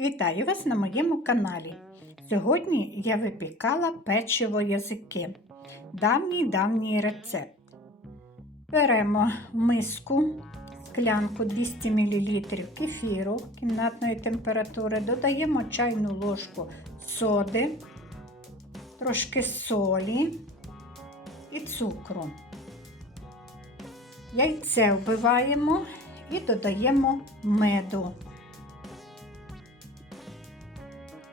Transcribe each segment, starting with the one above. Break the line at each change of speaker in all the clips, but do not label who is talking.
Вітаю вас на моєму каналі. Сьогодні я випікала печиво язики. Давній давній рецепт. Беремо миску, склянку 200 мл кефіру кімнатної температури, додаємо чайну ложку соди, трошки солі і цукру. Яйце вбиваємо і додаємо меду.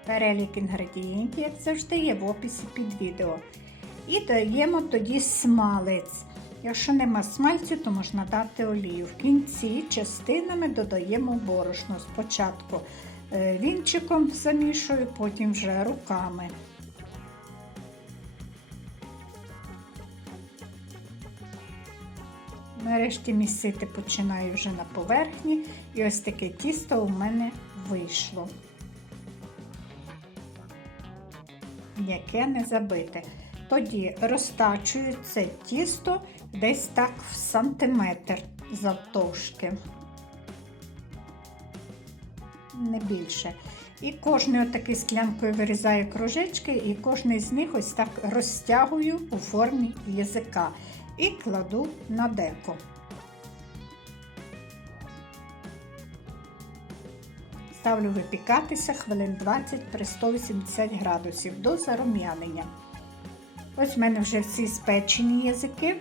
Перелік інгредієнтів, як завжди, є в описі під відео. І даємо тоді смалець. Якщо нема смальцю, то можна дати олію. В кінці частинами додаємо борошно. Спочатку е, вінчиком замішую, потім вже руками. Нарешті місити починаю вже на поверхні, і ось таке тісто у мене вийшло. Яке не забите. Тоді розтачую це тісто десь так в сантиметр завтовшки, не більше. І кожною отакою склянкою вирізаю кружечки, і кожний з них ось так розтягую у формі язика і кладу на деко. Ставлю випікатися хвилин 20 при 180 градусів до зарум'янення. Ось в мене вже всі спечені язики.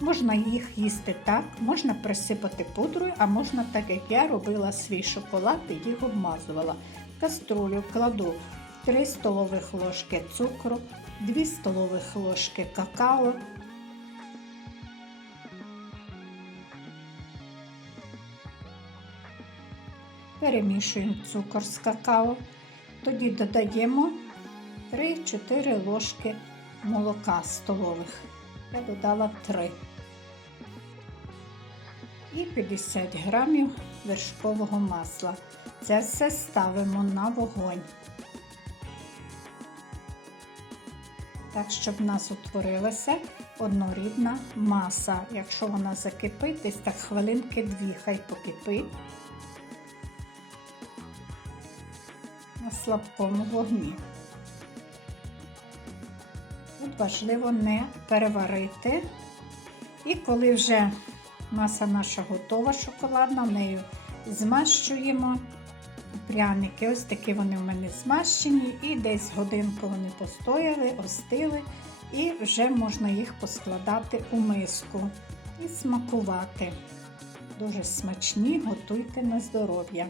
Можна їх їсти так, можна присипати пудрою, а можна так, як я робила свій шоколад і їх обмазувала. В каструлю кладу 3 столових ложки цукру, 2 столових ложки какао, перемішуємо цукор з какао, тоді додаємо 3-4 ложки молока столових. Я додала 3 і 50 грамів вершкового масла. Це все ставимо на вогонь. Так, щоб в нас утворилася однорідна маса. Якщо вона закипить, десь так хвилинки дві, хай покипить. На слабкому вогні. Тут важливо не переварити. І коли вже маса наша готова, шоколадна, нею змащуємо пряники. Ось такі вони в мене змащені, і десь годинку вони постояли, остили, і вже можна їх поскладати у миску і смакувати. Дуже смачні, готуйте на здоров'я.